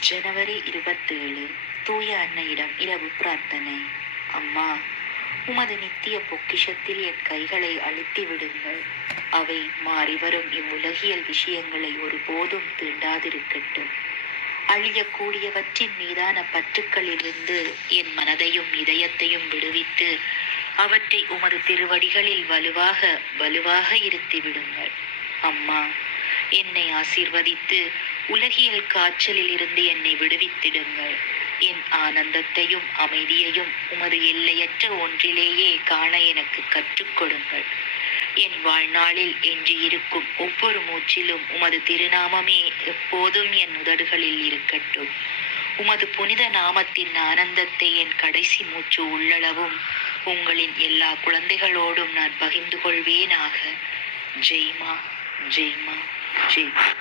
ஜனவரி இருபத்தேழு தூய அன்னையிடம் இரவு பிரார்த்தனை. அம்மா உமது நித்திய பொக்கிஷத்தில் என் கைகளை அழுத்தி விடுங்கள். அவை மாறிவரும் இவ்வுலகியல் விஷயங்களை ஒருபோதும் தீண்டாதிருக்கட்டும். அழியக்கூடியவற்றின் மீதான பற்றுக்களிலிருந்து என் மனதையும் இதயத்தையும் விடுவித்து அவற்றை உமது திருவடிகளில் வலுவாக வலுவாக இருத்தி விடுங்கள். அம்மா என்னை ஆசீர்வதித்து உலகியல் காய்ச்சலில் இருந்து என்னை விடுவித்திடுங்கள். என் ஆனந்தத்தையும் அமைதியையும் உமது எல்லையற்ற ஒன்றிலேயே காண எனக்கு கற்றுக் கொடுங்கள். என் வாழ்நாளில் என்று இருக்கும் ஒவ்வொரு மூச்சிலும் உமது திருநாமமே எப்போதும் என் உதடுகளில் இருக்கட்டும். உமது புனித நாமத்தின் ஆனந்தத்தை என் கடைசி மூச்சு உள்ளளவும் உங்களின் எல்லா குழந்தைகளோடும் நான் பகிர்ந்து கொள்வேனாக. ஜெய்மா ஜெய்மா ஜெய்மா